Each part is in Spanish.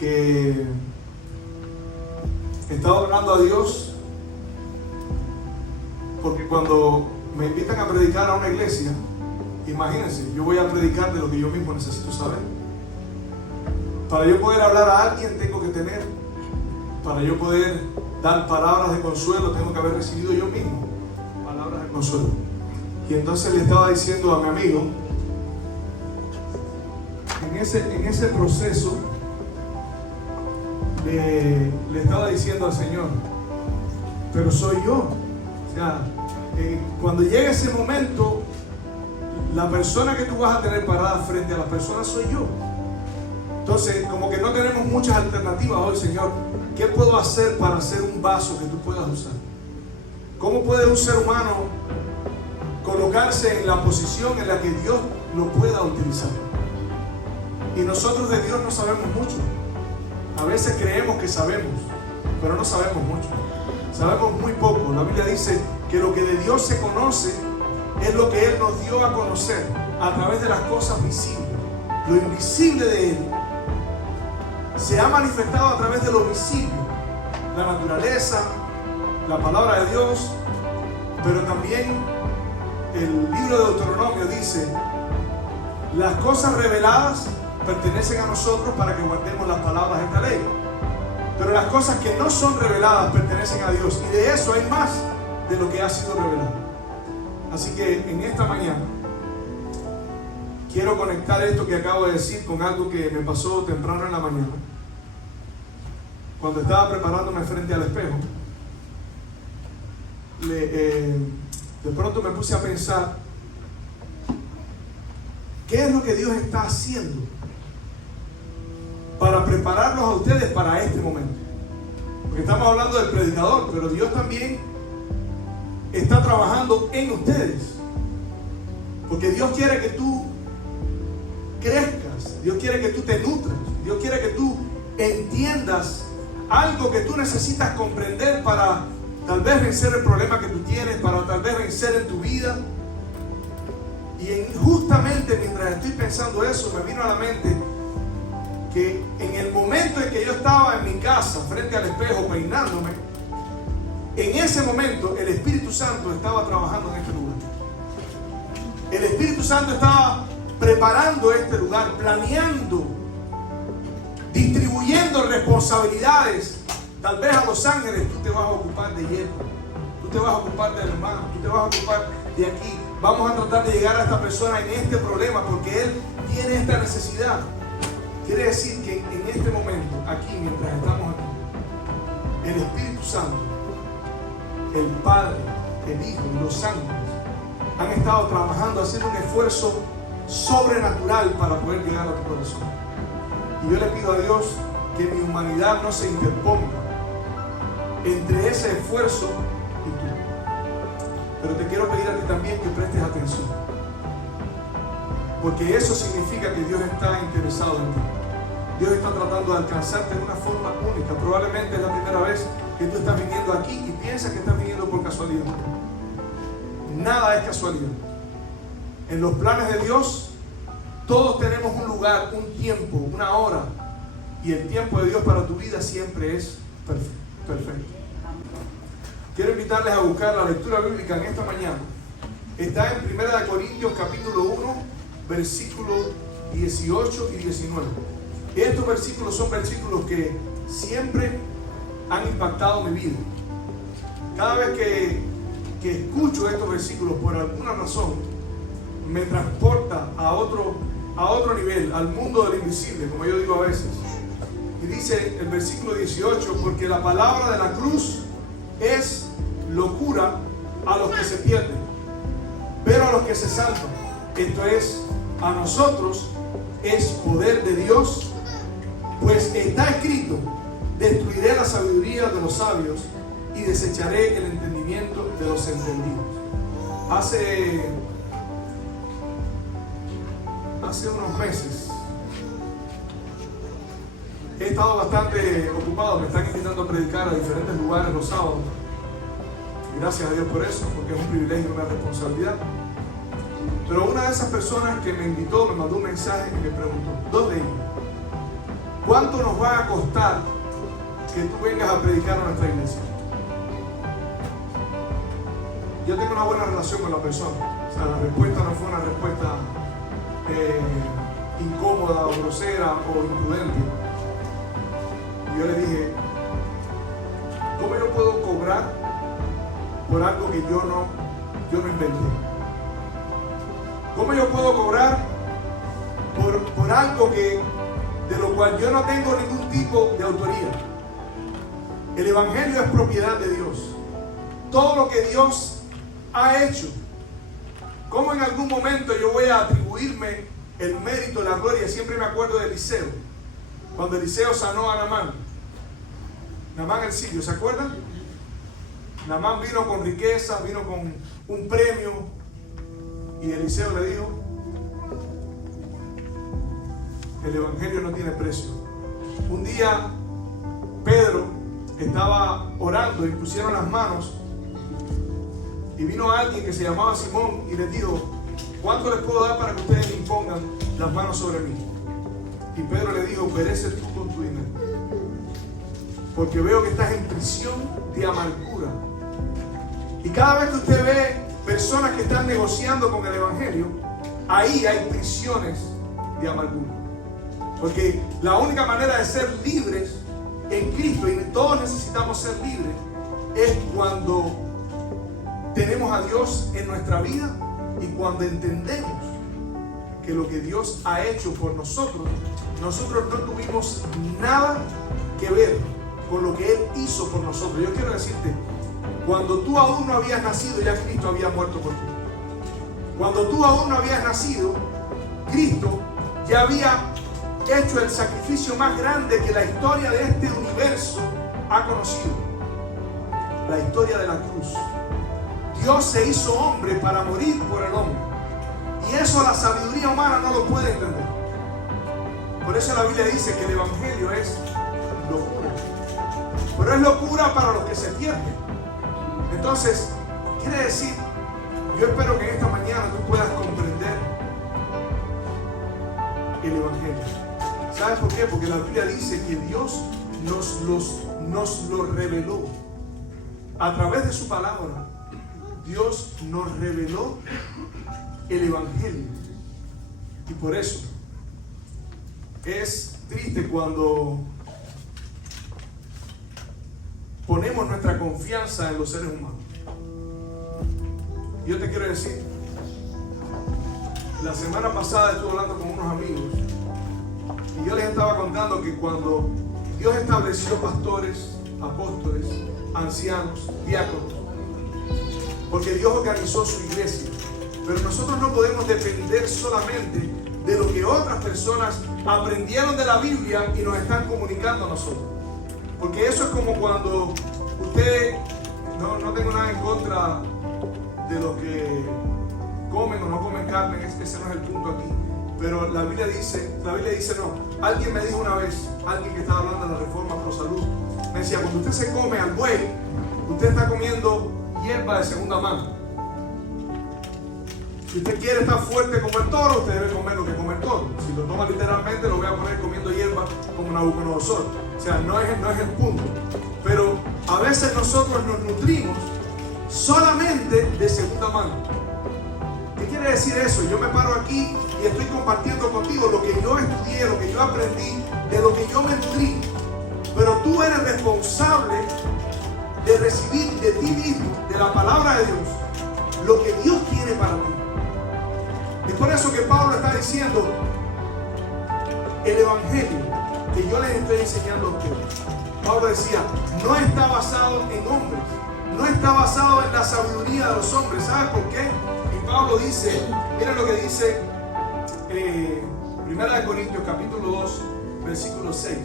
que estaba orando a Dios, porque cuando me invitan a predicar a una iglesia, imagínense, yo voy a predicar de lo que yo mismo necesito saber. Para yo poder hablar a alguien tengo que tener, para yo poder dar palabras de consuelo, tengo que haber recibido yo mismo palabras de consuelo. Y entonces le estaba diciendo a mi amigo, en ese proceso, le estaba diciendo al Señor, pero soy yo. O sea, cuando llegue ese momento, la persona que tú vas a tener parada frente a las personas soy yo. Entonces, como que no tenemos muchas alternativas hoy, Señor. ¿Qué puedo hacer para ser un vaso que tú puedas usar? ¿Cómo puede un ser humano colocarse en la posición en la que Dios lo pueda utilizar? Y nosotros de Dios no sabemos mucho. A veces creemos que sabemos, pero no sabemos mucho. Sabemos muy poco. La Biblia dice que lo que de Dios se conoce es lo que Él nos dio a conocer a través de las cosas visibles. Lo invisible de Él se ha manifestado a través de lo visible. La naturaleza, la palabra de Dios, pero también el libro de Deuteronomio dice: las cosas reveladas pertenecen a nosotros para que guardemos las palabras de esta ley. Pero las cosas que no son reveladas pertenecen a Dios. Y de eso hay más de lo que ha sido revelado. Así que en esta mañana quiero conectar esto que acabo de decir con algo que me pasó temprano en la mañana. Cuando estaba preparándome frente al espejo, de pronto me puse a pensar, ¿qué es lo que Dios está haciendo para prepararlos a ustedes para este momento? Porque estamos hablando del predicador, pero Dios también está trabajando en ustedes. Porque Dios quiere que tú crezcas, Dios quiere que tú te nutras, Dios quiere que tú entiendas algo que tú necesitas comprender para tal vez vencer el problema que tú tienes, para tal vez vencer en tu vida. Y justamente mientras estoy pensando eso, me vino a la mente que en el momento en que yo estaba en mi casa, frente al espejo, peinándome, en ese momento el Espíritu Santo estaba trabajando en este lugar. El Espíritu Santo estaba preparando este lugar, planeando, distribuyendo responsabilidades. Tal vez a los ángeles tú te vas a ocupar de hierba, tú te vas a ocupar del hermano, tú te vas a ocupar de aquí. Vamos a tratar de llegar a esta persona en este problema porque él tiene esta necesidad. Quiere decir que en este momento, aquí, mientras estamos aquí, el Espíritu Santo, el Padre, el Hijo y los ángeles han estado trabajando, haciendo un esfuerzo sobrenatural para poder llegar a tu corazón. Y yo le pido a Dios que mi humanidad no se interponga entre ese esfuerzo y tú. Pero te quiero pedir a ti también que prestes atención, porque eso significa que Dios está interesado en ti. Dios está tratando de alcanzarte de una forma única. Probablemente es la primera vez que tú estás viniendo aquí y piensas que estás viniendo por casualidad. Nada es casualidad. En los planes de Dios, todos tenemos un lugar, un tiempo, una hora. Y el tiempo de Dios para tu vida siempre es perfecto. Quiero invitarles a buscar la lectura bíblica en esta mañana. Está en 1 Corintios capítulo 1, versículos 18 y 19. Estos versículos son versículos que siempre han impactado mi vida. Cada vez que escucho estos versículos, por alguna razón, me transporta a otro nivel, al mundo del invisible, como yo digo a veces. Y dice el versículo 18, porque la palabra de la cruz es locura a los que se pierden, pero a los que se salvan, esto es, a nosotros es poder de Dios. Pues está escrito: destruiré la sabiduría de los sabios y desecharé el entendimiento de los entendidos. Hace unos meses he estado bastante ocupado. Me están invitando a predicar a diferentes lugares los sábados. Y gracias a Dios por eso, porque es un privilegio y una responsabilidad. Pero una de esas personas que me invitó me mandó un mensaje y me preguntó, dos de ellos, ¿cuánto nos va a costar que tú vengas a predicar a nuestra iglesia? Yo tengo una buena relación con la persona. O sea, la respuesta no fue una respuesta incómoda o grosera o imprudente. Y yo le dije, ¿cómo yo puedo cobrar por algo que yo no inventé? ¿Cómo yo puedo cobrar por algo de lo cual yo no tengo ningún tipo de autoría? El Evangelio es propiedad de Dios. Todo lo que Dios ha hecho. ¿Cómo en algún momento yo voy a atribuirme el mérito, la gloria? Siempre me acuerdo de Eliseo, cuando Eliseo sanó a Naamán el sirio, ¿se acuerdan? Naamán vino con riqueza, vino con un premio, y Eliseo le dijo, el Evangelio no tiene precio. Un día Pedro estaba orando y pusieron las manos, y vino alguien que se llamaba Simón y les dijo, ¿cuánto les puedo dar para que ustedes me impongan las manos sobre mí? Y Pedro le dijo, perece tú con tu dinero, porque veo que estás en prisión de amargura. Y cada vez que usted ve personas que están negociando con el Evangelio, ahí hay prisiones de amargura. Porque la única manera de ser libres en Cristo, y todos necesitamos ser libres, es cuando tenemos a Dios en nuestra vida y cuando entendemos que lo que Dios ha hecho por nosotros no tuvimos nada que ver con lo que Él hizo por nosotros. Yo quiero decirte, cuando tú aún no habías nacido, ya Cristo había muerto por ti. Cuando tú aún no habías nacido, Cristo ya había hecho el sacrificio más grande que la historia de este universo ha conocido. La historia de la cruz. Dios se hizo hombre para morir por el hombre. Y eso la sabiduría humana no lo puede entender. Por eso la Biblia dice que el Evangelio es locura. Pero es locura para los que se pierden. Entonces, quiere decir, yo espero que esta mañana tú puedas comprender el Evangelio. ¿Sabes por qué? Porque la Biblia dice que Dios nos lo reveló a través de su palabra. Dios nos reveló el Evangelio. Y por eso es triste cuando ponemos nuestra confianza en los seres humanos. Yo te quiero decir, la semana pasada estuve hablando con unos amigos y yo les estaba contando que cuando Dios estableció pastores, apóstoles, ancianos, diáconos, porque Dios organizó su iglesia, pero nosotros no podemos depender solamente de lo que otras personas aprendieron de la Biblia y nos están comunicando a nosotros. Porque eso es como cuando usted, no tengo nada en contra de los que comen o no comen carne, ese no es el punto aquí. Pero la Biblia dice no. Alguien me dijo una vez, alguien que estaba hablando de la reforma pro salud, me decía, cuando usted se come al buey, usted está comiendo hierba de segunda mano. Si usted quiere estar fuerte como el toro, usted debe comer lo que come el toro. Si lo toma literalmente, lo voy a poner comiendo hierba como Nabucodonosor. O sea, no es el punto. Pero a veces nosotros nos nutrimos solamente de segunda mano. ¿Qué quiere decir eso? Yo me paro aquí y estoy compartiendo contigo lo que yo estudié, lo que yo aprendí, de lo que yo me nutrí. Pero tú eres responsable de recibir de ti mismo, de la palabra de Dios, lo que Dios quiere para ti. Es por eso que Pablo está diciendo, el Evangelio que yo les estoy enseñando a ustedes, Pablo decía, no está basado en hombres, no está basado en la sabiduría de los hombres. ¿Sabes por qué? Y Pablo dice, miren lo que dice 1 Corintios capítulo 2 versículo 6.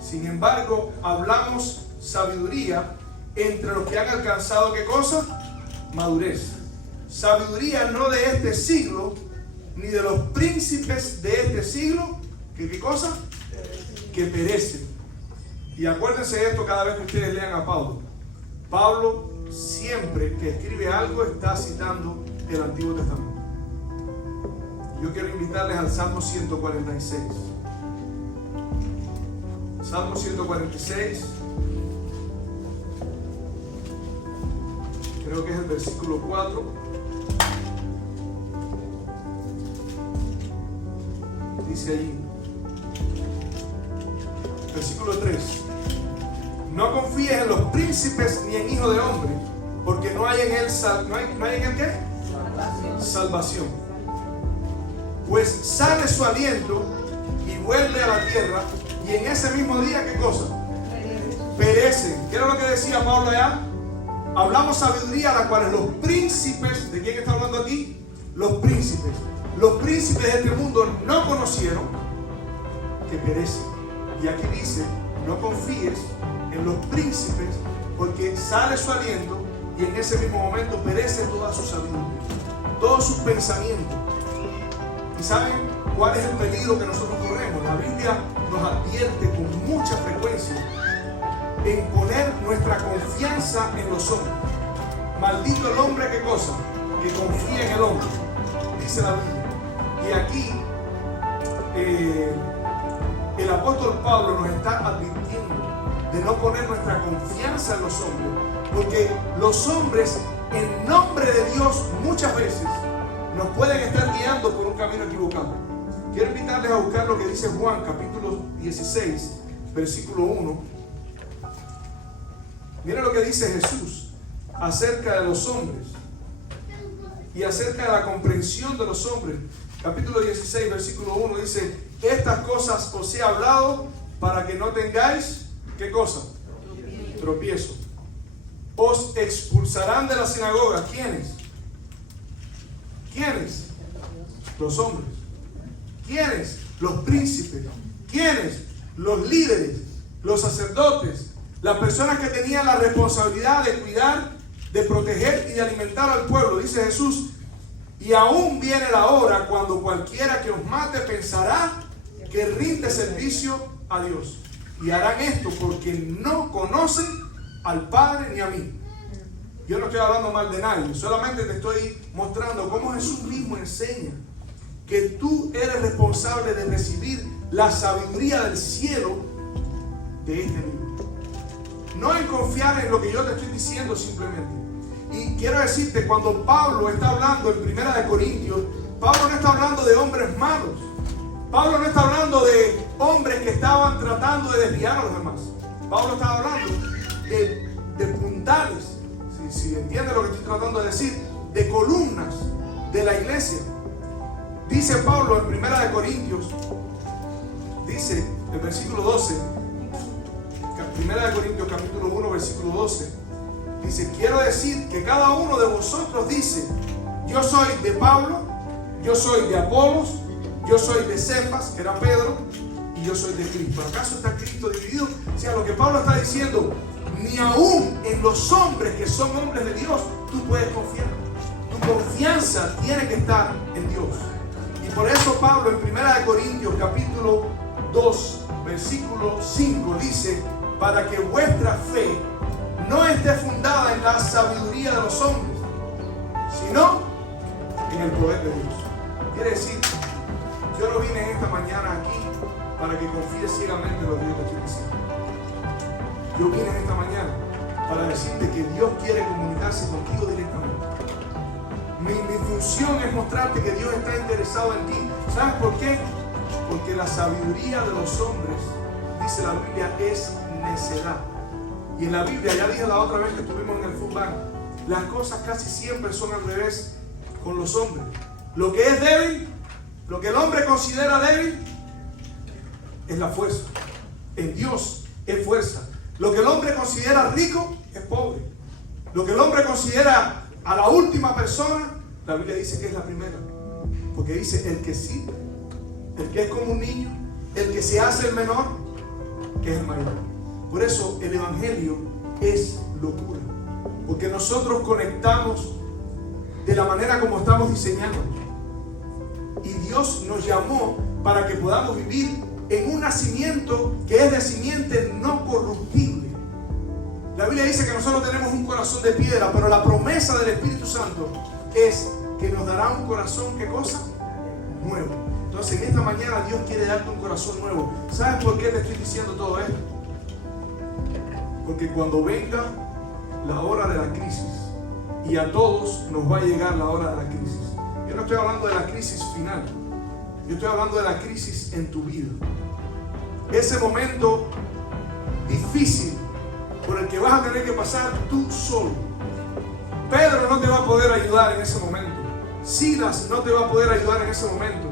Sin embargo, hablamos sabiduría entre los que han alcanzado, ¿qué cosa? Madurez. Sabiduría no de este siglo, ni de los príncipes de este siglo, que ¿qué cosa? Que perecen. Y acuérdense de esto cada vez que ustedes lean a Pablo. Pablo siempre que escribe algo está citando el Antiguo Testamento. Yo quiero invitarles al Salmo 146. Salmo 146. Creo que es el versículo 4. Dice allí, versículo 3: no confíes en los príncipes ni en hijo de hombre, porque no hay en él ¿no hay en él qué? Salvación. Pues sale su aliento y vuelve a la tierra, y en ese mismo día, ¿qué cosa? Perecen. ¿Qué era lo que decía Pablo allá? Hablamos sabiduría a la cual los príncipes, ¿de quién está hablando aquí? Los príncipes de este mundo no conocieron, que perecen. Y aquí dice, no confíes en los príncipes, porque sale su aliento y en ese mismo momento perece toda su sabiduría, todos sus pensamientos. ¿Y saben cuál es el peligro que nosotros corremos? La Biblia nos advierte con mucha frecuencia en poner nuestra confianza en los hombres. Maldito el hombre, ¿qué cosa? Que confía en el hombre, dice la Biblia. Y aquí el apóstol Pablo nos está advirtiendo de no poner nuestra confianza en los hombres, porque los hombres, en nombre de Dios, muchas veces nos pueden estar guiando por un camino equivocado. Quiero invitarles a buscar lo que dice Juan, capítulo 16, versículo 1. Miren lo que dice Jesús acerca de los hombres y acerca de la comprensión de los hombres. Capítulo 16, versículo 1 dice: estas cosas os he hablado para que no tengáis, ¿qué cosa? Tropiezo. Os expulsarán de la sinagoga. ¿Quiénes? ¿Quiénes? Los hombres. ¿Quiénes? Los príncipes. ¿Quiénes? Los líderes, los sacerdotes, las personas que tenían la responsabilidad de cuidar, de proteger y de alimentar al pueblo. Dice Jesús: y aún viene la hora cuando cualquiera que os mate pensará que rinde servicio a Dios. Y harán esto porque no conocen al Padre ni a mí. Yo no estoy hablando mal de nadie, solamente te estoy mostrando cómo Jesús mismo enseña que tú eres responsable de recibir la sabiduría del cielo de este libro. No en confiar en lo que yo te estoy diciendo simplemente. Y quiero decirte, cuando Pablo está hablando en 1 Corintios, Pablo no está hablando de hombres malos. Pablo no está hablando de hombres que estaban tratando de desviar a los demás. Pablo está hablando de puntales, si entiendes lo que estoy tratando de decir, de columnas de la iglesia. Dice Pablo en 1 Corintios, dice el versículo 12, 1 Corintios capítulo 1, versículo 12, dice: quiero decir que cada uno de vosotros dice: yo soy de Pablo, yo soy de Apolos, yo soy de Cefas, que era Pedro, y yo soy de Cristo. ¿Acaso está Cristo dividido? O sea, lo que Pablo está diciendo, ni aún en los hombres que son hombres de Dios, tú puedes confiar. Tu confianza tiene que estar en Dios. Y por eso Pablo en 1 Corintios capítulo 2, versículo 5 dice: para que vuestra fe no esté fundada en la sabiduría de los hombres, sino en el poder de Dios. Quiere decir, yo no vine esta mañana aquí para que confíes ciegamente en lo que yo te estoy diciendo. Yo vine esta mañana para decirte que Dios quiere comunicarse contigo directamente. Mi función es mostrarte que Dios está interesado en ti. ¿Sabes por qué? Porque la sabiduría de los hombres, dice la Biblia, es necedad. Y en la Biblia, ya dije la otra vez que estuvimos en el fútbol, las cosas casi siempre son al revés con los hombres. Lo que es débil, lo que el hombre considera débil, es la fuerza. En Dios es fuerza. Lo que el hombre considera rico es pobre. Lo que el hombre considera a la última persona, la Biblia dice que es la primera. Porque dice: el que sirve, el que es como un niño, el que se hace el menor, es el mayor. Por eso el evangelio es locura. Porque nosotros conectamos de la manera como estamos diseñados. Y Dios nos llamó para que podamos vivir en un nacimiento que es de simiente no corruptible. La Biblia dice que nosotros tenemos un corazón de piedra, pero la promesa del Espíritu Santo es que nos dará un corazón, ¿qué cosa? Nuevo. Entonces en esta mañana Dios quiere darte un corazón nuevo. ¿Sabes por qué te estoy diciendo todo esto? Porque cuando venga la hora de la crisis, y a todos nos va a llegar la hora de la crisis. Yo no estoy hablando de la crisis final, yo estoy hablando de la crisis en tu vida. Ese momento difícil por el que vas a tener que pasar tú solo. Pedro no te va a poder ayudar en ese momento. Silas no te va a poder ayudar en ese momento.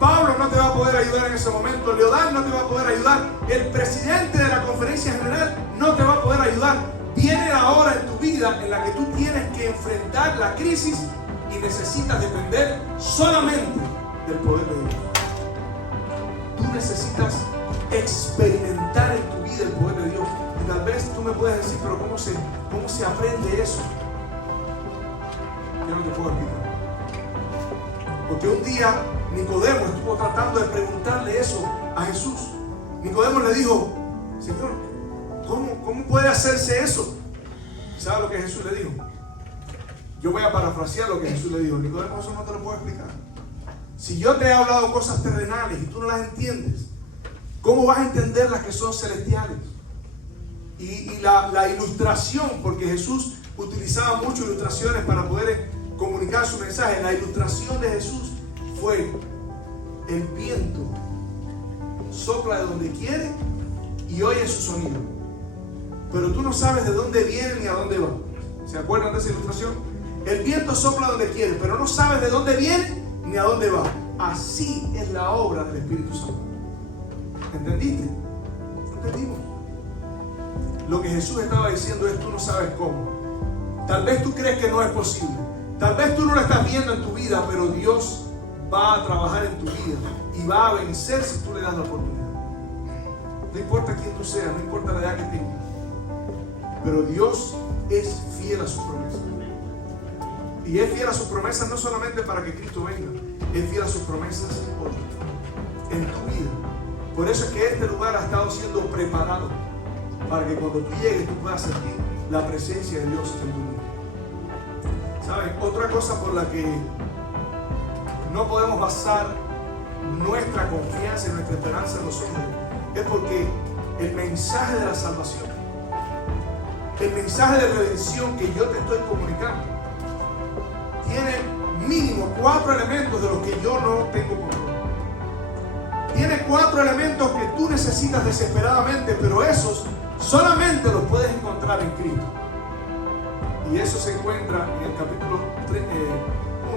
Pablo no te va a poder ayudar en ese momento. Leodán no te va a poder ayudar. El presidente de la conferencia general no te va a poder ayudar. Viene la hora en tu vida en la que tú tienes que enfrentar la crisis y necesitas depender solamente del poder de Dios. Tú necesitas experimentar en tu vida el poder de Dios. Y tal vez tú me puedes decir, pero ¿cómo se aprende eso? Yo no te puedo explicar. Porque un día Nicodemo estuvo tratando de preguntarle eso a Jesús. Nicodemo le dijo, Señor, ¿cómo puede hacerse eso? ¿Sabe lo que Jesús le dijo? Yo voy a parafrasear lo que Jesús le dijo. Nicodemo, eso no te lo puedo explicar. Si yo te he hablado cosas terrenales y tú no las entiendes, ¿cómo vas a entender las que son celestiales? Y la ilustración, porque Jesús utilizaba muchas ilustraciones para poder comunicar su mensaje. La ilustración de Jesús fue: el viento sopla de donde quiere y oye su sonido, pero tú no sabes de dónde viene ni a dónde va. ¿Se acuerdan de esa ilustración? El viento sopla donde quiere, pero no sabes de dónde viene ni a dónde va. Así es la obra del Espíritu Santo. ¿Entendiste? ¿Entendimos? Lo que Jesús estaba diciendo es: tú no sabes cómo. Tal vez tú crees que no es posible. Tal vez tú no lo estás viendo en tu vida, pero Dios va a trabajar en tu vida y va a vencer si tú le das la oportunidad. No importa quién tú seas, no importa la edad que tengas, pero Dios es fiel a sus promesas. Y es fiel a sus promesas no solamente para que Cristo venga, es fiel a sus promesas hoy, en tu vida. Por eso es que este lugar ha estado siendo preparado para que cuando tú llegues tú puedas sentir la presencia de Dios en tu vida. ¿Saben? Otra cosa por la que no podemos basar nuestra confianza y nuestra esperanza en los hombres es porque el mensaje de la salvación, el mensaje de redención que yo te estoy comunicando, tiene mínimo 4 elementos de los que yo no tengo control. Tiene 4 elementos que tú necesitas desesperadamente, pero esos solamente los puedes encontrar en Cristo. Y eso se encuentra en el capítulo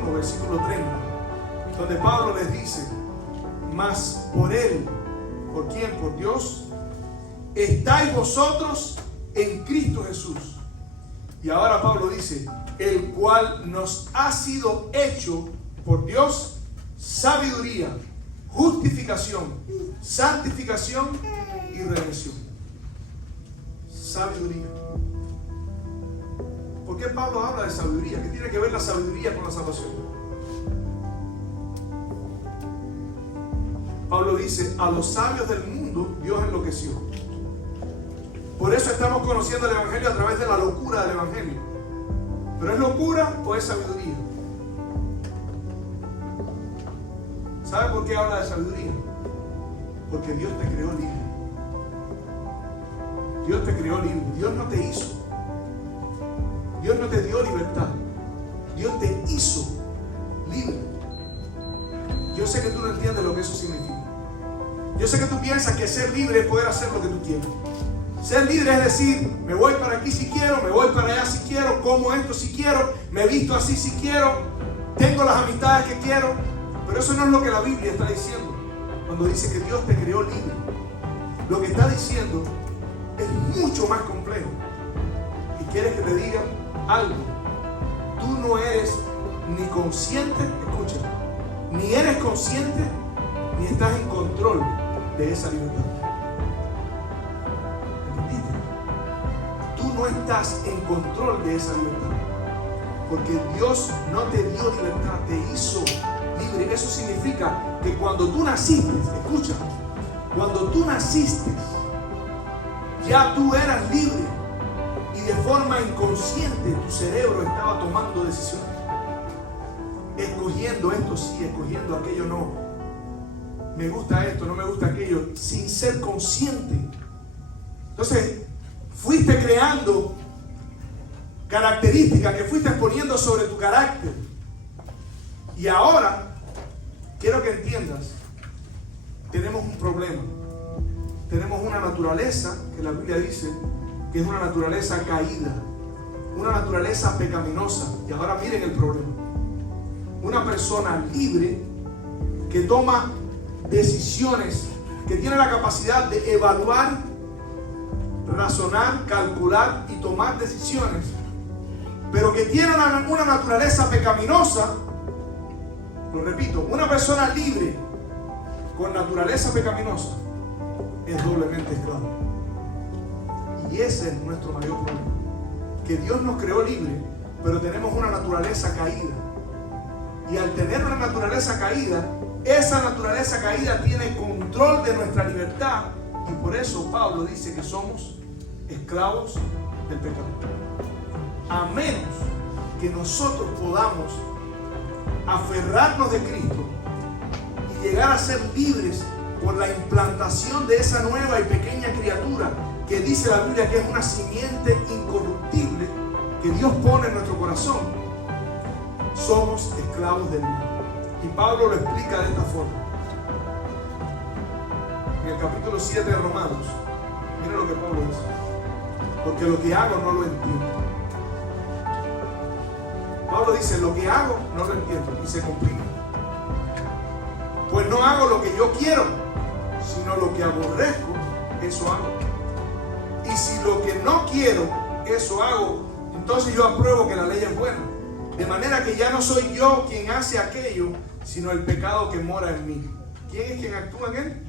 1, versículo 30, donde Pablo les dice: mas por Él, ¿por quién? Por Dios, estáis vosotros en Cristo Jesús. Y ahora Pablo dice: el cual nos ha sido hecho por Dios sabiduría, justificación, santificación y redención. Sabiduría. ¿Por qué Pablo habla de sabiduría? ¿Qué tiene que ver la sabiduría con la salvación? Pablo dice: a los sabios del mundo Dios enloqueció. Por eso estamos conociendo el Evangelio a través de la locura del Evangelio. ¿Pero es locura o es sabiduría? ¿Sabe por qué habla de sabiduría? Porque Dios te creó libre. Dios te creó libre. Dios no te hizo. Dios no te dio libertad. Dios te hizo libre. Yo sé que tú no entiendes lo que eso significa. Yo sé que tú piensas que ser libre es poder hacer lo que tú quieras. Ser libre es decir: me voy para aquí si quiero, me voy para allá si quiero, como esto si quiero, me visto así si quiero, tengo las amistades que quiero. Pero eso no es lo que la Biblia está diciendo cuando dice que Dios te creó libre. Lo que está diciendo es mucho más complejo. Y quieres que te diga algo: tú no eres ni consciente, escucha, ni eres consciente ni estás en control de esa libertad. ¿Entendiste? Tú no estás en control de esa libertad, porque Dios no te dio libertad, te hizo libre. Eso significa que cuando tú naciste, escucha, cuando tú naciste, ya tú eras libre. Y de forma inconsciente tu cerebro estaba tomando decisiones, escogiendo esto sí, escogiendo aquello no, me gusta esto, no me gusta aquello, sin ser consciente. Entonces, fuiste creando características que fuiste poniendo sobre tu carácter. Y ahora, quiero que entiendas, tenemos un problema. Tenemos una naturaleza que la Biblia dice que es una naturaleza caída, una naturaleza pecaminosa. Y ahora miren el problema. Una persona libre que toma decisiones, que tiene la capacidad de evaluar, razonar, calcular y tomar decisiones, pero que tiene una naturaleza pecaminosa. Lo repito, una persona libre con naturaleza pecaminosa es doblemente esclavo. Y ese es nuestro mayor problema, que Dios nos creó libre, pero tenemos una naturaleza caída. Y al tener una naturaleza caída, esa naturaleza caída tiene control de nuestra libertad. Y por eso Pablo dice que somos esclavos del pecado. A menos que nosotros podamos aferrarnos de Cristo y llegar a ser libres por la implantación de esa nueva y pequeña criatura que dice la Biblia que es una simiente incorruptible que Dios pone en nuestro corazón, somos esclavos del mal. Y Pablo lo explica de esta forma. En el capítulo 7 de Romanos, miren lo que Pablo dice: porque lo que hago no lo entiendo. Pablo dice, lo que hago no lo entiendo, y se complica. Pues no hago lo que yo quiero, sino lo que aborrezco, eso hago. Y si lo que no quiero, eso hago, entonces yo apruebo que la ley es buena. De manera que ya no soy yo quien hace aquello, sino el pecado que mora en mí. ¿Quién es quien actúa en él?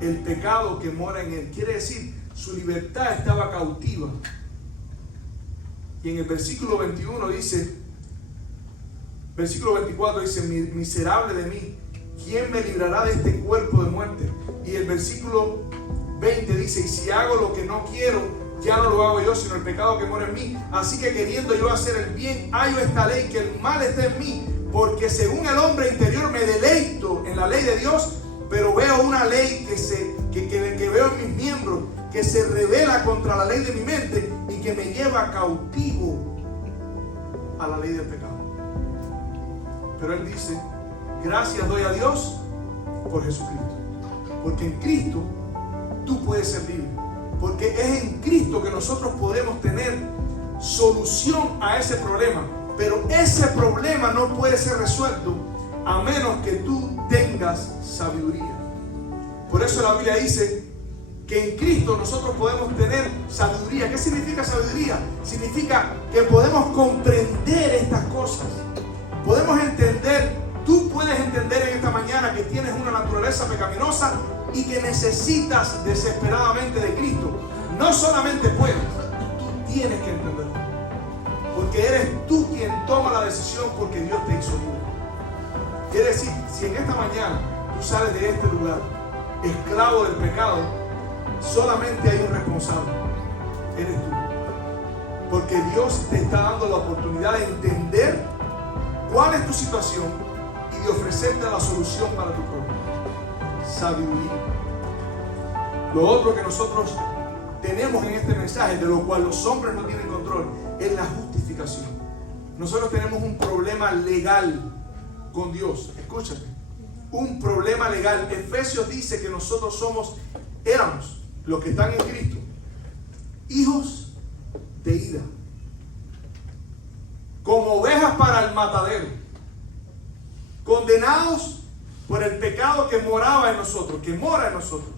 El pecado que mora en él. Quiere decir, su libertad estaba cautiva. Y en el versículo 21 dice, versículo 24 dice, miserable de mí, ¿quién me librará de este cuerpo de muerte? Y el versículo 20 dice, y si hago lo que no quiero, ya no lo hago yo, sino el pecado que mora en mí. Así que queriendo yo hacer el bien, hallo esta ley, que el mal está en mí, porque según el hombre interior me deleito en la ley de Dios, pero veo una ley que veo en mis miembros, que se revela contra la ley de mi mente y que me lleva cautivo a la ley del pecado. Pero él dice, gracias doy a Dios por Jesucristo, porque en Cristo tú puedes ser libre, porque es en Cristo que nosotros podemos tener solución a ese problema. Pero ese problema no puede ser resuelto a menos que tú tengas sabiduría. Por eso la Biblia dice que en Cristo nosotros podemos tener sabiduría. ¿Qué significa sabiduría? Significa que podemos comprender estas cosas. Podemos entender, tú puedes entender en esta mañana que tienes una naturaleza pecaminosa y que necesitas desesperadamente de Cristo. No solamente puedes, tú tienes que entenderlo. Porque eres tú quien toma la decisión, porque Dios te hizo libre. Quiere decir, si en esta mañana tú sales de este lugar esclavo del pecado, solamente hay un responsable, eres tú. Porque Dios te está dando la oportunidad de entender cuál es tu situación y de ofrecerte la solución para tu problema. Sabiduría. Lo otro que nosotros tenemos en este mensaje, de lo cual los hombres no tienen control, es la justificación. Nosotros tenemos un problema legal con Dios. Escúchate, un problema legal. Efesios dice que nosotros éramos, los que están en Cristo, hijos de ira, como ovejas para el matadero, condenados por el pecado que moraba en nosotros, que mora en nosotros.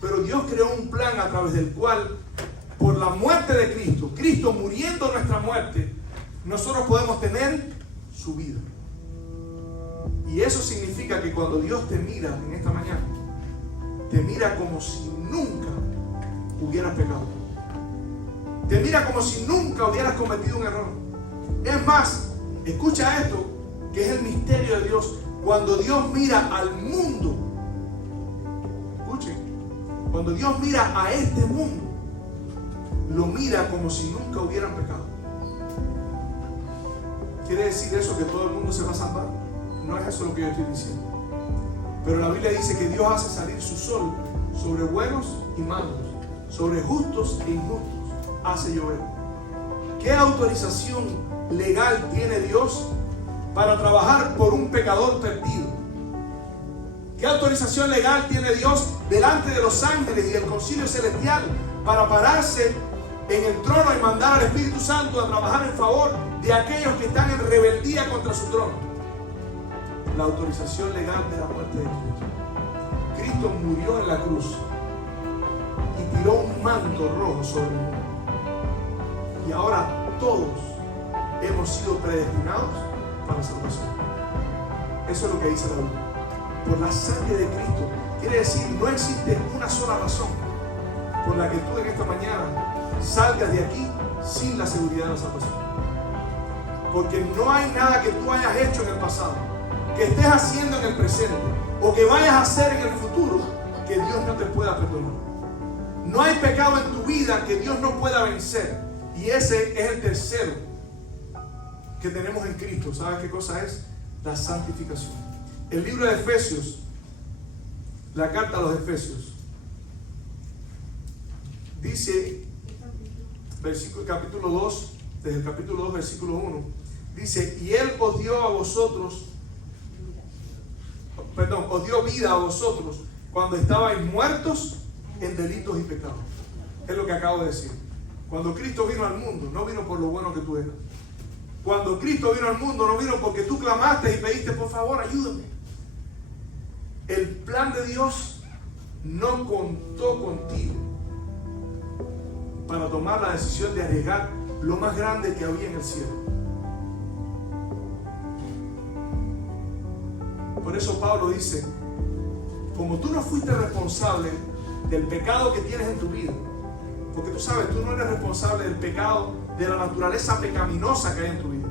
Pero Dios creó un plan a través del cual, por la muerte de Cristo, Cristo muriendo nuestra muerte, nosotros podemos tener su vida. Y eso significa que cuando Dios te mira en esta mañana, te mira como si nunca hubieras pecado. Te mira como si nunca hubieras cometido un error. Es más, escucha esto, que es el misterio de Dios. Cuando Dios mira al mundo, escuchen, cuando Dios mira a este mundo, lo mira como si nunca hubieran pecado. ¿Quiere decir eso que todo el mundo se va a salvar? No es eso lo que yo estoy diciendo. Pero la Biblia dice que Dios hace salir su sol sobre buenos y malos, sobre justos e injustos, hace llover. ¿Qué autorización legal tiene Dios para trabajar por un pecador perdido? ¿Qué autorización legal tiene Dios delante de los ángeles y del concilio celestial para pararse en el trono y mandar al Espíritu Santo a trabajar en favor de aquellos que están en rebeldía contra su trono? La autorización legal de la muerte de Cristo. Cristo murió en la cruz y tiró un manto rojo sobre el mundo. Y ahora todos hemos sido predestinados para la salvación. Eso es lo que dice la Biblia. Por la sangre de Cristo. Quiere decir, no existe una sola razón por la que tú en esta mañana salgas de aquí sin la seguridad de la salvación. Porque no hay nada que tú hayas hecho en el pasado, que estés haciendo en el presente o que vayas a hacer en el futuro que Dios no te pueda perdonar. No hay pecado en tu vida que Dios no pueda vencer. Y ese es el tercero que tenemos en Cristo. ¿Sabes qué cosa es? La santificación. El libro de Efesios, la carta a los Efesios, dice, capítulo 2, desde el capítulo 2, versículo 1, dice: y Él os dio a vosotros, os dio vida a vosotros cuando estabais muertos en delitos y pecados. Es lo que acabo de decir. Cuando Cristo vino al mundo, no vino por lo bueno que tú eras. Cuando Cristo vino al mundo, no vino porque tú clamaste y pediste: por favor, ayúdame. El plan de Dios no contó contigo para tomar la decisión de arriesgar lo más grande que había en el cielo. Por eso Pablo dice: como tú no fuiste responsable del pecado que tienes en tu vida, porque tú sabes, tú no eres responsable del pecado, de la naturaleza pecaminosa que hay en tu vida.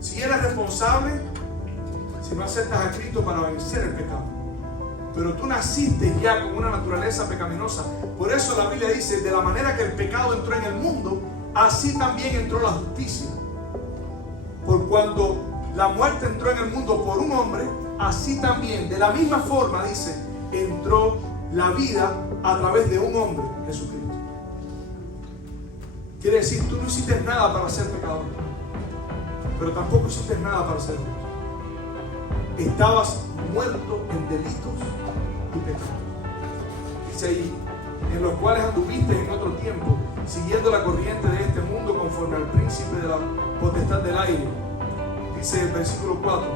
Si eres responsable, si no aceptas a Cristo para vencer el pecado. Pero tú naciste ya con una naturaleza pecaminosa. Por eso la Biblia dice: de la manera que el pecado entró en el mundo, así también entró la justicia. Por cuando la muerte entró en el mundo por un hombre, así también, de la misma forma, dice, entró la vida a través de un hombre, Jesucristo. Quiere decir, tú no hiciste nada para ser pecador, pero tampoco hiciste nada para ser justo. Estabas muerto en delitos y pecados. Dice ahí: en los cuales anduviste en otro tiempo, siguiendo la corriente de este mundo, conforme al príncipe de la potestad del aire. Dice el versículo 4: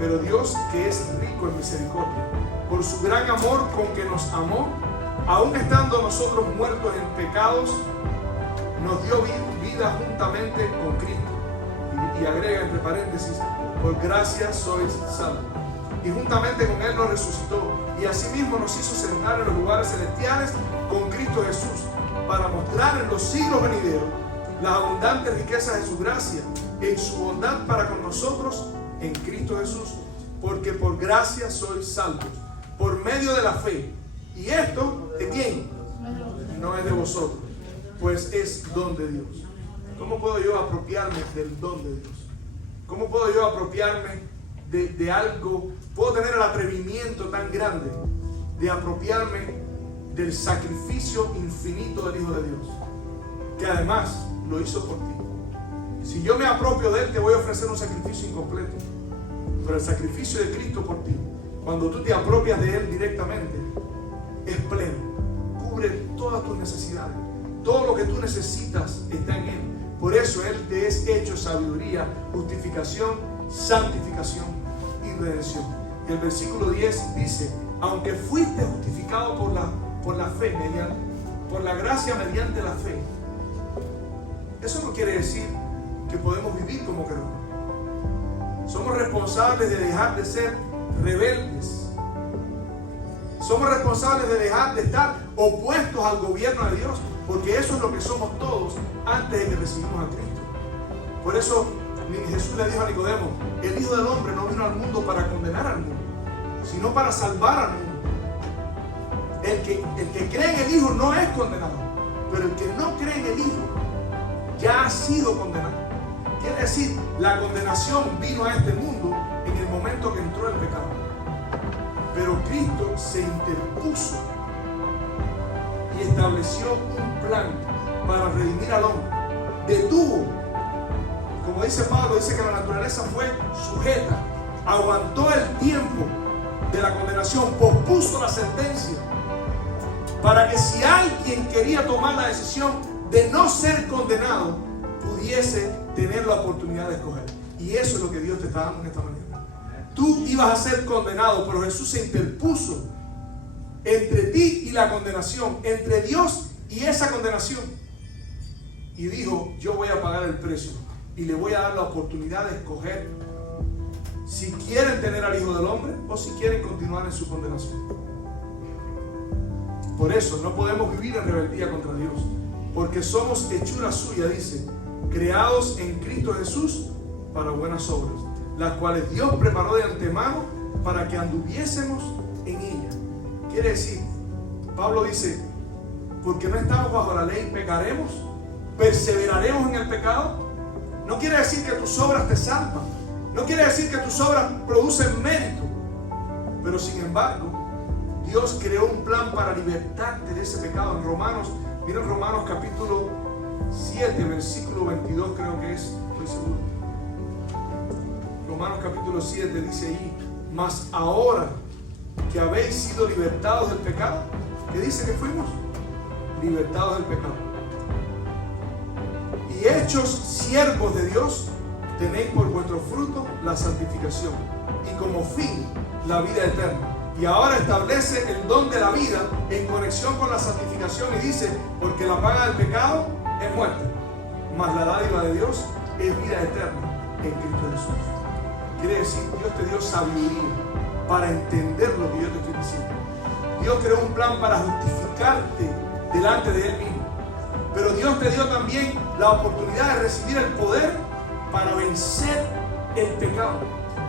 pero Dios, que es rico en misericordia, por su gran amor con que nos amó, aun estando nosotros muertos en pecados, nos dio vida juntamente con Cristo. Y agrega entre paréntesis: por gracia sois salvos. Y juntamente con Él nos resucitó, y asimismo nos hizo sentar en los lugares celestiales con Cristo Jesús, para mostrar en los siglos venideros las abundantes riquezas de su gracia, en su bondad para con nosotros en Cristo Jesús. Porque por gracia sois salvos, por medio de la fe. ¿Y esto de quién? No es de vosotros, pues es don de Dios. ¿Cómo puedo yo apropiarme del don de Dios? ¿Cómo puedo yo apropiarme de algo? Puedo tener el atrevimiento tan grande de apropiarme del sacrificio infinito del Hijo de Dios, que además lo hizo por ti. Si yo me apropio de Él, te voy a ofrecer un sacrificio incompleto. Pero el sacrificio de Cristo por ti, cuando tú te apropias de Él directamente, es pleno. Cubre todas tus necesidades. Todo lo que tú necesitas está en Él. Por eso Él te es hecho sabiduría, justificación, santificación y redención. Y el versículo 10 dice: aunque fuiste justificado por la fe, por la gracia mediante la fe. Eso no quiere decir que podemos vivir como queremos. Somos responsables de dejar de ser rebeldes. Somos responsables de dejar de estar opuestos al gobierno de Dios, porque eso es lo que somos todos antes de que recibimos a Cristo. Por eso Jesús le dijo a Nicodemo: el Hijo del Hombre no vino al mundo para condenar al mundo, sino para salvar al mundo. El que cree en el Hijo no es condenado, pero el que no cree en el Hijo ya ha sido condenado. Quiere decir, la condenación vino a este mundo en el momento que entró el pecado. Pero Cristo se interpuso y estableció un plan para redimir al hombre. Detuvo, como dice Pablo, dice que la naturaleza fue sujeta, aguantó el tiempo de la condenación, pospuso la sentencia, para que si alguien quería tomar la decisión de no ser condenado, pudiese tener la oportunidad de escoger. Y eso es lo que Dios te está dando en esta mañana. Tú ibas a ser condenado, pero Jesús se interpuso entre ti y la condenación, entre Dios y esa condenación, y dijo: yo voy a pagar el precio y le voy a dar la oportunidad de escoger si quieren tener al Hijo del Hombre o si quieren continuar en su condenación. Por eso no podemos vivir en rebeldía contra Dios, porque somos hechura suya, dice, creados en Cristo Jesús para buenas obras, las cuales Dios preparó de antemano para que anduviésemos en ella. Quiere decir, Pablo dice, porque no estamos bajo la ley, pecaremos, perseveraremos en el pecado. No quiere decir que tus obras te salvan, no quiere decir que tus obras producen mérito, pero sin embargo Dios creó un plan para libertarte de ese pecado. En Romanos, miren Romanos capítulo 7, versículo 22 creo que es, estoy seguro. Romanos capítulo 7 dice ahí: mas ahora que habéis sido libertados del pecado, ¿qué dice que fuimos? Libertados del pecado. Y hechos siervos de Dios, tenéis por vuestro fruto la santificación y como fin la vida eterna. Y ahora establece el don de la vida en conexión con la santificación y dice: porque la paga del pecado es muerte, mas la dádiva de Dios es vida eterna en Cristo Jesús. Quiere decir, Dios te dio sabiduría para entender lo que yo te estoy diciendo. Dios creó un plan para justificarte delante de Él mismo, pero Dios te dio también la oportunidad de recibir el poder para vencer el pecado,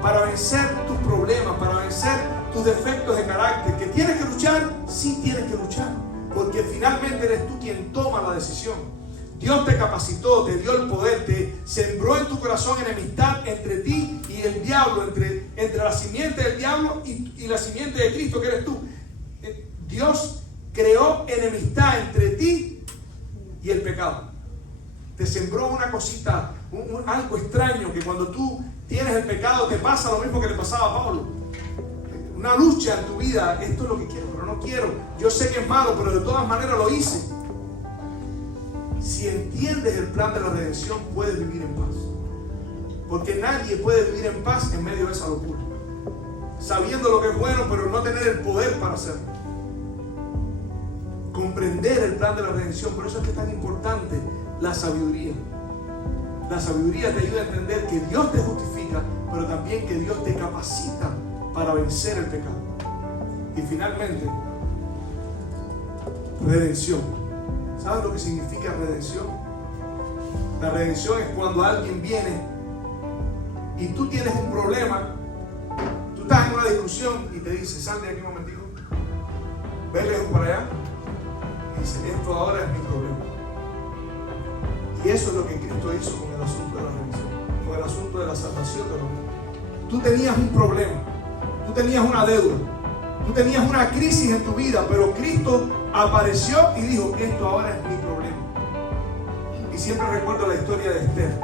para vencer tus problemas, para vencer tus defectos de carácter. ¿Que tienes que luchar? Sí tienes que luchar, porque finalmente eres tú quien toma la decisión. Dios te capacitó, te dio el poder, te sembró en tu corazón enemistad entre ti y el diablo, entre la simiente del diablo y la simiente de Cristo, que eres tú. Dios creó enemistad entre ti y el pecado. Te sembró una cosita, algo extraño, que cuando tú tienes el pecado te pasa lo mismo que le pasaba a Pablo. Una lucha en tu vida: esto es lo que quiero, pero no quiero. Yo sé que es malo, pero de todas maneras lo hice. Si entiendes el plan de la redención, puedes vivir en paz. Porque nadie puede vivir en paz en medio de esa locura, sabiendo lo que es bueno, pero no tener el poder para hacerlo. Comprender el plan de la redención. Por eso es que es tan importante la sabiduría. La sabiduría te ayuda a entender que Dios te justifica, pero también que Dios te capacita para vencer el pecado. Y finalmente, redención. ¿Sabes lo que significa redención? La redención es cuando alguien viene y tú tienes un problema, tú estás en una discusión y te dice: sal de aquí un momentico, ve lejos para allá, y dice: esto ahora es mi problema. Y eso es lo que Cristo hizo con el asunto de la redención, con el asunto de la salvación de los hombres. Tú tenías un problema, tú tenías una deuda, tú tenías una crisis en tu vida, pero Cristo apareció y dijo: esto ahora es mi problema. Y siempre recuerdo la historia de Esther.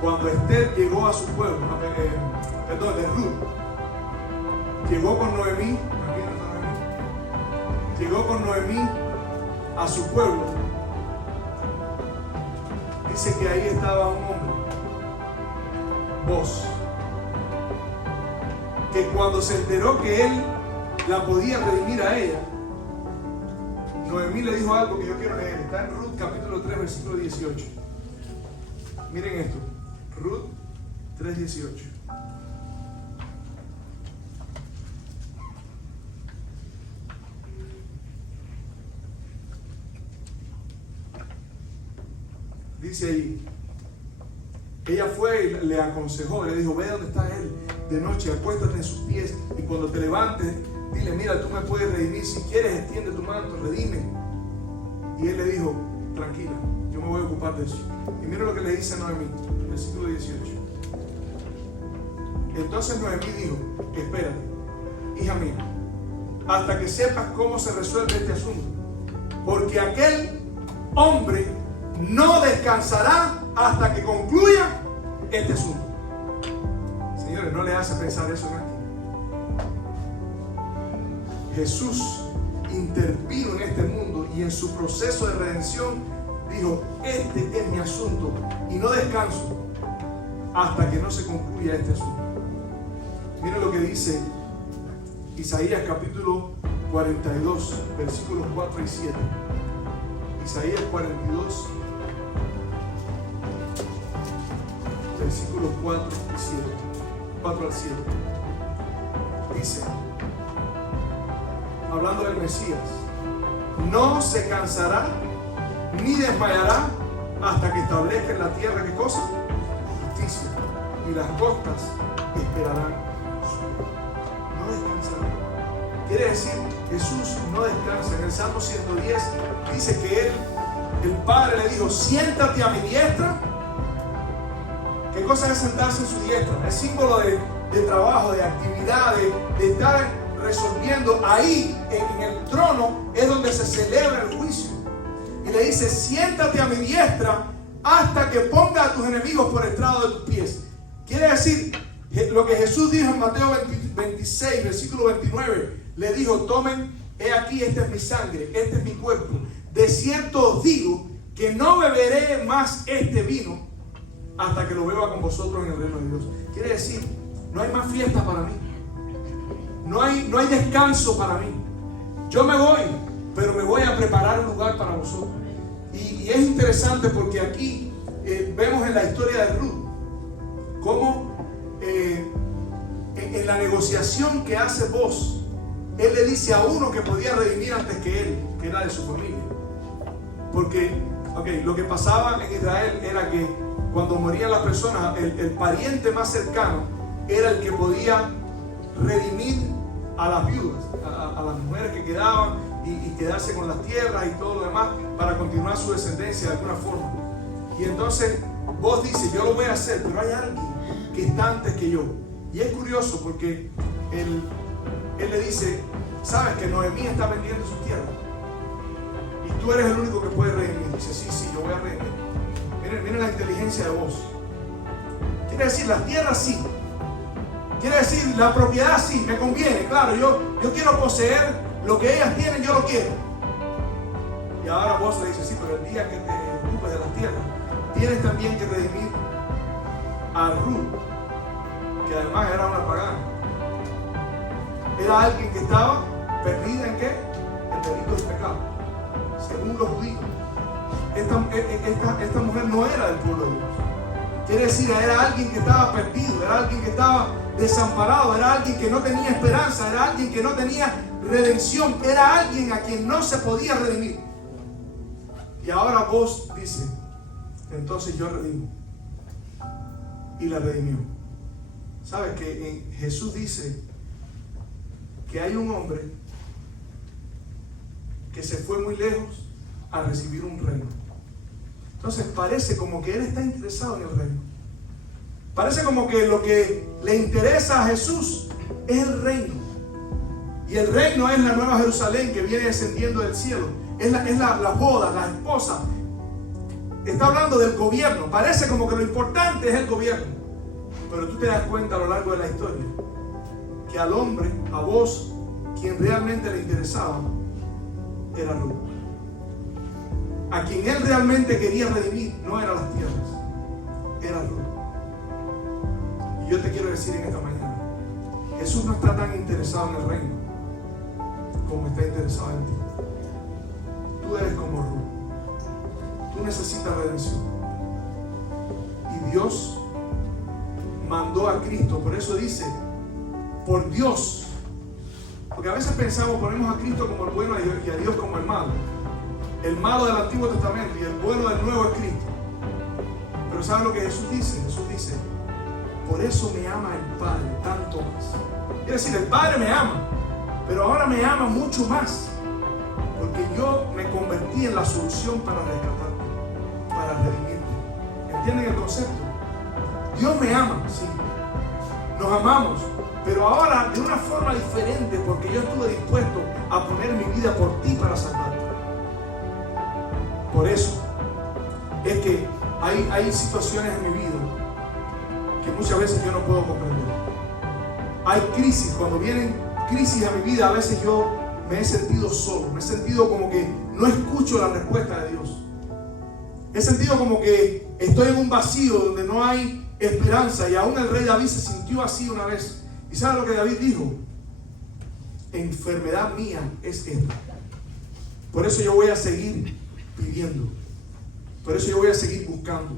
Cuando Esther llegó a su pueblo, de Ruth, llegó con Noemí a su pueblo. Dice que ahí estaba un hombre, Boaz, que cuando se enteró que él la podía redimir a ella, Noemí le dijo algo que yo quiero leer. Está en Ruth capítulo 3, versículo 18. Miren esto, Ruth 3:18. Dice ahí: ella fue y le aconsejó, le dijo: ve donde está él de noche, acuéstate en sus pies, y cuando te levantes, dile: mira, tú me puedes redimir, si quieres extiende tu manto, redime. Y él le dijo: tranquila, yo me voy a ocupar de eso. Y mira lo que le dice Noemí, versículo 18. Entonces Noemí dijo: espérate, hija mía, hasta que sepas cómo se resuelve este asunto. Porque aquel hombre no descansará hasta que concluya este asunto. Señores, ¿no le hace pensar eso en aquí? Jesús intervino en este mundo y en su proceso de redención dijo: este es mi asunto y no descanso hasta que no se concluya este asunto. Miren lo que dice Isaías capítulo 42, versículos 4 y 7. Isaías 42, versículos 4 y 7. 4 al 7. Dice, hablando del Mesías: no se cansará ni desmayará hasta que establezca en la tierra, ¿qué cosa? Justicia, y las costas esperarán su ley. No descansará. Quiere decir, Jesús no descansa. En el Salmo 110 dice que el Padre le dijo: siéntate a mi diestra. ¿Qué cosa es sentarse en su diestra? Es símbolo de trabajo, de actividad, de estar resolviendo. Ahí en el trono es donde se celebra el juicio. Y le dice: siéntate a mi diestra hasta que ponga a tus enemigos por estrado de tus pies. Quiere decir, lo que Jesús dijo en Mateo 26, versículo 29, le dijo: tomen, he aquí, esta es mi sangre, este es mi cuerpo. De cierto os digo que no beberé más este vino hasta que lo beba con vosotros en el reino de Dios. Quiere decir, no hay más fiesta para mí. No hay descanso para mí. Yo me voy, pero me voy a preparar un lugar para vosotros. Y es interesante porque aquí vemos en la historia de Ruth cómo en la negociación que hace Boaz, él le dice a uno que podía redimir antes que él, que era de su familia. Porque lo que pasaba en Israel era que cuando morían las personas, el pariente más cercano era el que podía redimir a las viudas, a las mujeres que quedaban, y quedarse con las tierras y todo lo demás para continuar su descendencia de alguna forma. Y entonces vos dices: yo lo voy a hacer, pero hay alguien que está antes que yo. Y es curioso porque él le dice: sabes que Noemí está vendiendo su tierra y tú eres el único que puede redimir. Dice: sí, yo voy a redimir. Miren la inteligencia de vos. Quiere decir, la tierra sí. Quiere decir, la propiedad sí, me conviene. Claro, yo quiero poseer lo que ellas tienen, yo lo quiero. Y ahora vos le dices: sí, pero el día que te ocupes de las tierras, tienes también que redimir a Ruth, que además era una pagana. Era alguien que estaba perdida ¿en qué? En delito de pecado, según los judíos. Esta mujer no era del pueblo de Dios. Quiere decir, era alguien que estaba perdido, era alguien que estaba desamparado, era alguien que no tenía esperanza, era alguien que no tenía redención, era alguien a quien no se podía redimir. Y ahora vos dice: entonces yo redimo. Y la redimió. ¿Sabes que Jesús dice que hay un hombre que se fue muy lejos a recibir un reino? Entonces parece como que él está interesado en el reino. Parece como que lo que le interesa a Jesús es el reino. Y el reino es la nueva Jerusalén que viene descendiendo del cielo. Es la boda, la esposa. Está hablando del gobierno. Parece como que lo importante es el gobierno. Pero tú te das cuenta a lo largo de la historia que al hombre, a vos, quien realmente le interesaba era Ruth. A quien él realmente quería redimir no eran las tierras, era Ruth. Y yo te quiero decir en esta mañana: Jesús no está tan interesado en el reino como está interesado en ti. Tú eres como Ruth. Tú necesitas redención. Y Dios mandó a Cristo. Por eso dice: por Dios. Porque a veces pensamos, ponemos a Cristo como el bueno y a Dios como el malo. El malo del Antiguo Testamento y el bueno del Nuevo es Cristo. Pero ¿saben lo que Jesús dice? Jesús dice: por eso me ama el Padre tanto más. Quiere decir, el Padre me ama, pero ahora me ama mucho más, porque yo me convertí en la solución para rescatarte, para redimirte. ¿Entienden el concepto? Dios me ama, sí. Nos amamos, pero ahora de una forma diferente, porque yo estuve dispuesto a poner mi vida por ti para salvarte. Por eso es que hay situaciones en mi vida que muchas veces yo no puedo comprender. Hay crisis, cuando vienen crisis a mi vida, a veces yo me he sentido solo, me he sentido como que no escucho la respuesta de Dios. He sentido como que estoy en un vacío donde no hay esperanza, y aún el rey David se sintió así una vez. ¿Y sabe lo que David dijo? Enfermedad mía es esta. Por eso yo voy a seguir pidiendo. Por eso yo voy a seguir buscando.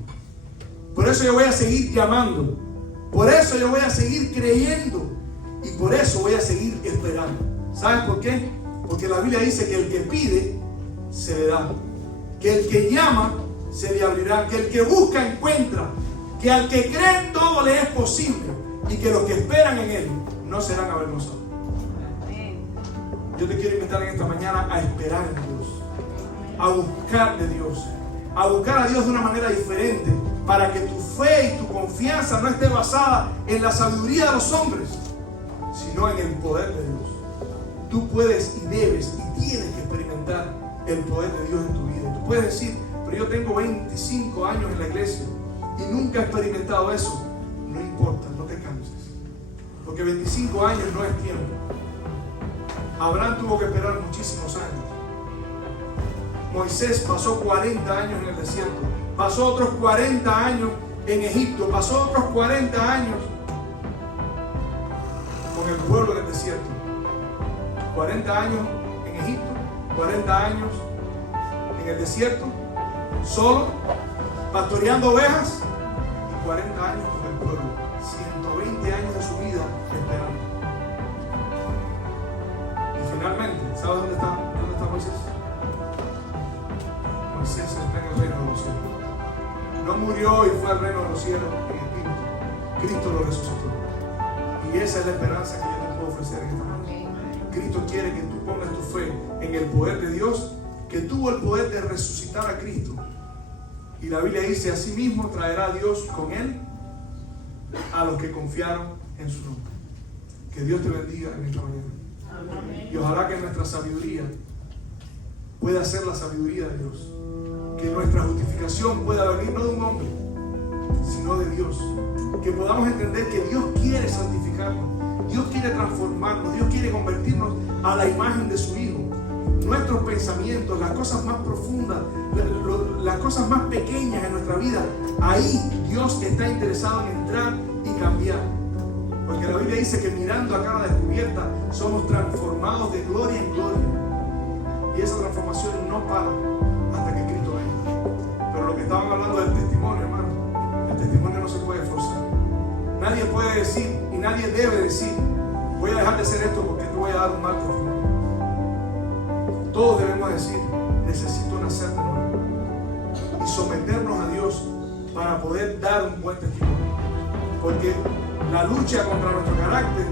Por eso yo voy a seguir llamando. Por eso yo voy a seguir creyendo. Y por eso voy a seguir esperando. ¿Sabes por qué? Porque la Biblia dice que el que pide, se le da. Que el que llama, se le abrirá. Que el que busca, encuentra. Que al que cree todo le es posible. Y que los que esperan en Él no serán avergonzados. Yo te quiero invitar en esta mañana a esperar en Dios. A buscar de Dios. A buscar a Dios de una manera diferente. Para que tu fe y tu confianza no esté basada en la sabiduría de los hombres, sino en el poder de Dios. Tú puedes y debes y tienes que experimentar el poder de Dios en tu vida. Tú puedes decir, pero yo tengo 25 años en la iglesia y nunca he experimentado eso. No importa, no te canses. Porque 25 años no es tiempo. Abraham tuvo que esperar muchísimos años. Moisés pasó 40 años en el desierto. Pasó otros 40 años en Egipto. Pasó otros 40 años con el pueblo en el desierto. 40 años en Egipto, 40 años en el desierto, solo, pastoreando ovejas, y 40 años con el pueblo. 120 años de su vida esperando. Y finalmente, ¿sabes dónde está Moisés? Moisés está en el reino de los cielos. No murió y fue al reino de los cielos en espíritu. Cristo lo resucitó. Y esa es la esperanza que yo te puedo ofrecer en esta noche. Cristo quiere que tú pongas tu fe en el poder de Dios, que tuvo el poder de resucitar a Cristo. Y la Biblia dice, asimismo traerá a Dios con Él a los que confiaron en su nombre. Que Dios te bendiga en esta mañana. Amén. Y ojalá que nuestra sabiduría pueda ser la sabiduría de Dios. Que nuestra justificación pueda venir no de un hombre, sino de Dios. Que podamos entender que Dios quiere santificarnos, Dios quiere transformarnos, Dios quiere convertirnos a la imagen de su Hijo. Nuestros pensamientos, las cosas más profundas, las cosas más pequeñas en nuestra vida, ahí Dios está interesado en entrar y cambiar. Porque la Biblia dice que mirando a cara descubierta somos transformados de gloria en gloria. Y esa transformación no para hasta que Cristo venga. Pero lo que estaban hablando del testimonio, hermano, el testimonio no se puede forzar. Nadie puede decir y nadie debe decir, voy a dejar de hacer esto porque te voy a dar un mal testimonio. Todos debemos decir, necesito nacer de nuevo y someternos a Dios para poder dar un buen testimonio. Porque la lucha contra nuestro carácter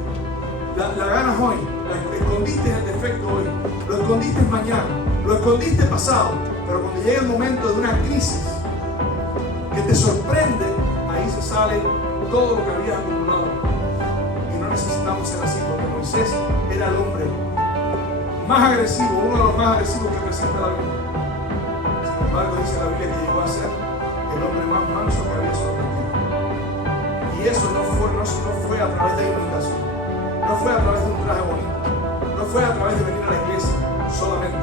la ganas hoy, la escondiste el defecto hoy, lo escondiste mañana, lo escondiste pasado, pero cuando llega el momento de una crisis que te sorprende, ahí se sale todo lo que habías acumulado. Y no necesitamos ser así, porque Moisés era el hombre más agresivo, uno de los más agresivos que presenta la Biblia. Sin embargo, dice la Biblia que llegó a ser el hombre más manso que había sobre la tierra. Y eso no fue a través de imitación, no fue a través de un traje bonito, no fue a través de venir a la iglesia solamente.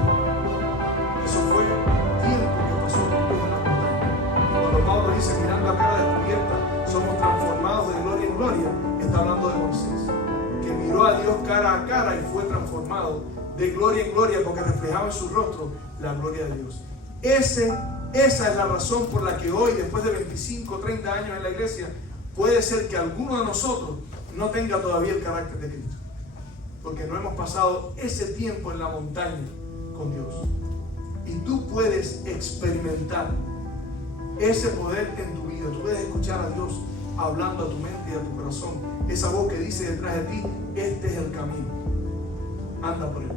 Eso fue tiempo que pasó con Dios en la montaña. Y cuando Pablo dice, mirando a cara descubierta, somos transformados de gloria en gloria, está hablando de Moisés, que miró a Dios cara a cara y fue transformado de gloria en gloria porque reflejaba en su rostro la gloria de Dios. Esa es la razón por la que hoy, después de 25 o 30 años en la iglesia, puede ser que alguno de nosotros no tenga todavía el carácter de Cristo, porque no hemos pasado ese tiempo en la montaña con Dios. Y tú puedes experimentar ese poder en tu vida. Tú puedes escuchar a Dios hablando a tu mente y a tu corazón, esa voz que dice detrás de ti, este es el camino, anda por él.